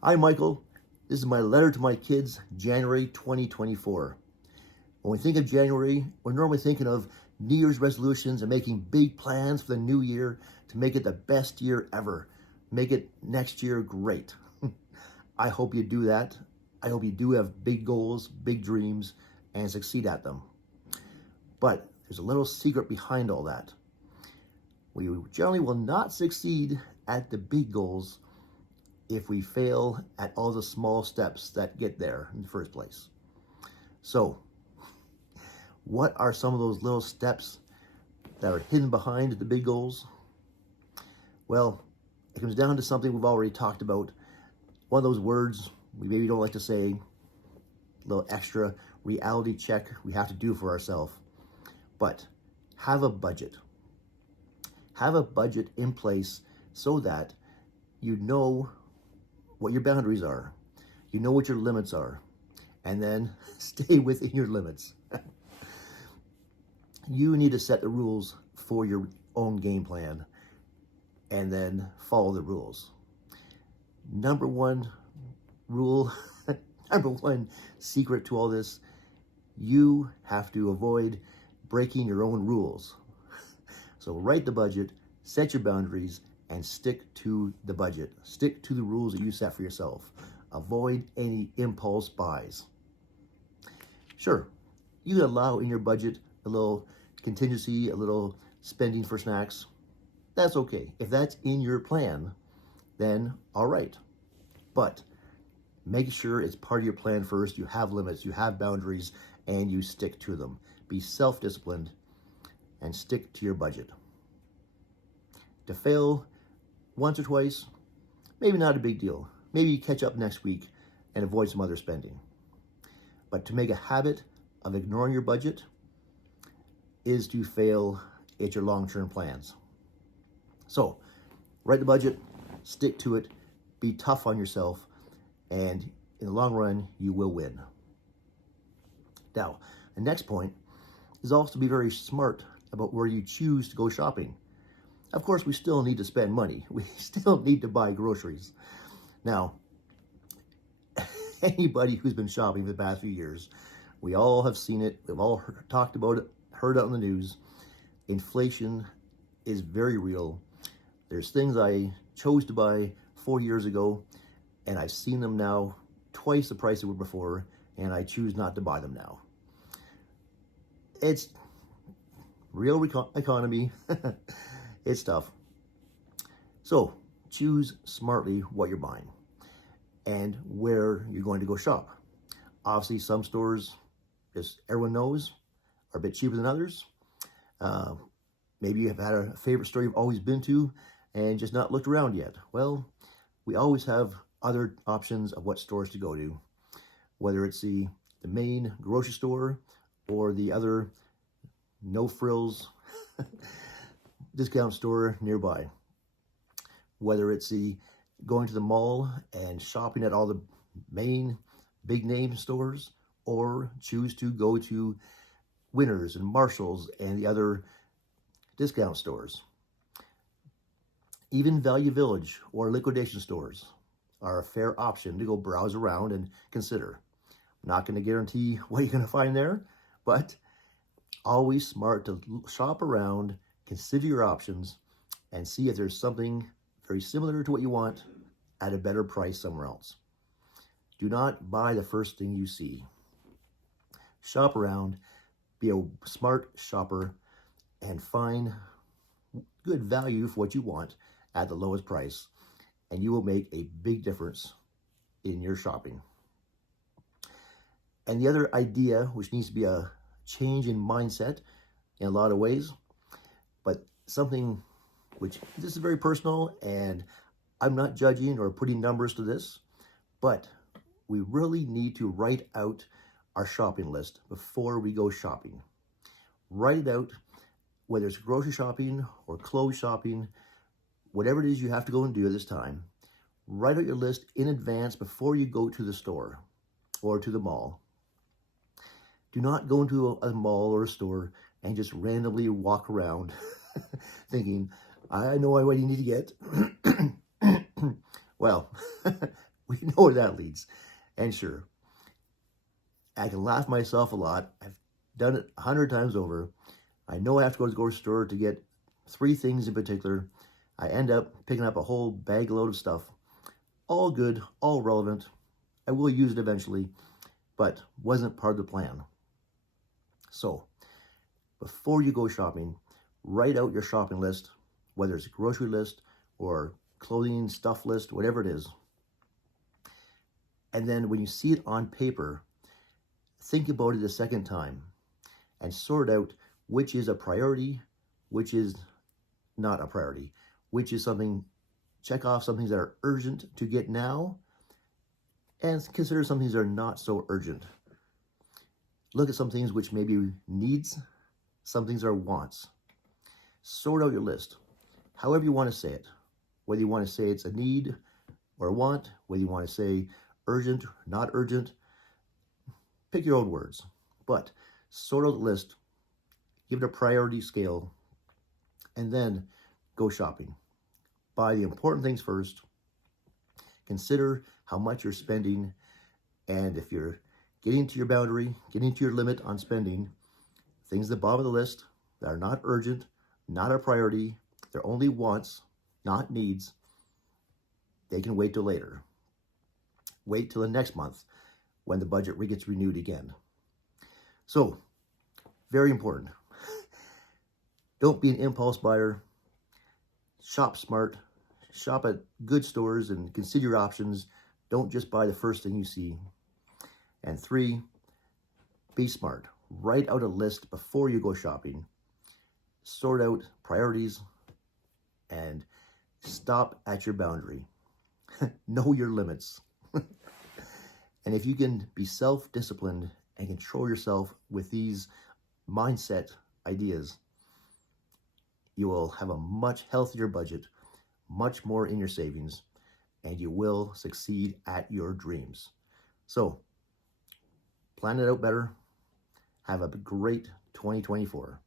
Hi, Michael. This is my letter to my kids, January 2024. When we think of January, we're normally thinking of New Year's resolutions and making big plans for the new year to make it the best year ever. Make it next year great. I hope you do that. I hope you do have big goals, big dreams, and succeed at them. But there's a little secret behind all that. We generally will not succeed at the big goals if we fail at all the small steps that get there in the first place. So, what are some of those little steps that are hidden behind the big goals? Well, it comes down to something we've already talked about. One of those words we maybe don't like to say, a little extra reality check we have to do for ourselves. But have a budget. Have a budget in place so that you know what your boundaries are. You know what your limits are. And then stay within your limits. You need to set the rules for your own game plan and then follow the rules. Number one rule, number one secret to all this, you have to avoid breaking your own rules. So write the budget, set your boundaries, and stick to the budget. Stick to the rules that you set for yourself. Avoid any impulse buys. Sure, you can allow in your budget a little contingency, a little spending for snacks. That's okay. If that's in your plan, then all right. But make sure it's part of your plan first. You have limits, you have boundaries, and you stick to them. Be self-disciplined and stick to your budget. To fail once or twice, maybe not a big deal. Maybe you catch up next week and avoid some other spending. But to make a habit of ignoring your budget is to fail at your long-term plans. So, write the budget, stick to it, be tough on yourself, and in the long run, you will win. Now, the next point is also to be very smart about where you choose to go shopping. Of course, we still need to spend money. We still need to buy groceries. Now, anybody who's been shopping for the past few years, we all have seen it. We've all talked about it, heard it on the news. Inflation is very real. There's things I chose to buy 4 years ago, and I've seen them now twice the price they were before, and I choose not to buy them now. It's real economy. It's tough. So choose smartly what you're buying and where you're going to go shop. Obviously, some stores, as everyone knows, are a bit cheaper than others. Maybe you have had a favorite store you've always been to and just not looked around yet. Well, we always have other options of what stores to go to, whether it's the main grocery store or the other no frills discount store nearby. Whether it's the going to the mall and shopping at all the main big name stores, or choose to go to Winners and Marshalls and the other discount stores. Even Value Village or liquidation stores are a fair option to go browse around and consider. I'm not going to guarantee what you're going to find there, but always smart to shop around, consider your options, and see if there's something very similar to what you want at a better price somewhere else. Do not buy the first thing you see. Shop around, be a smart shopper, and find good value for what you want at the lowest price, and you will make a big difference in your shopping. And the other idea, which needs to be a change in mindset in a lot of ways, but something which this is very personal, and I'm not judging or putting numbers to this, but we really need to write out our shopping list before we go shopping. Write it out, whether it's grocery shopping or clothes shopping, whatever it is you have to go and do at this time. Write out your list in advance before you go to the store or to the mall. Do not go into a mall or a store and just randomly walk around thinking, I know what you need to get. Well, We know where that leads. And sure, I can laugh myself a lot. I've done it 100 times over. I know I have to go to the grocery store to get 3 things in particular. I end up picking up a whole bag load of stuff. All good, all relevant. I will use it eventually, but wasn't part of the plan. So, before you go shopping, write out your shopping list, whether it's a grocery list or clothing stuff list, whatever it is. And then when you see it on paper, think about it a second time and sort out which is a priority, which is not a priority, which is something, check off some things that are urgent to get now, and consider some things that are not so urgent. Look at some things which may be needs, some things are wants. Sort out your list, however you want to say it. Whether you want to say it's a need or a want, whether you want to say urgent, not urgent, pick your own words. But sort out the list, give it a priority scale, and then go shopping. Buy the important things first. Consider how much you're spending, and if you're getting to your boundary, getting to your limit on spending, things at the bottom of the list that are not urgent, not a priority, they're only wants, not needs, they can wait till later. Wait till the next month when the budget gets renewed again. So, very important. Don't be an impulse buyer. Shop smart. Shop at good stores and consider your options. Don't just buy the first thing you see. And 3, be smart. Write out a list before you go shopping. Sort out priorities and stop at your boundary. Know your limits. And if you can be self-disciplined and control yourself with these mindset ideas, you will have a much healthier budget, much more in your savings, and you will succeed at your dreams. So, plan it out better. Have a great 2024.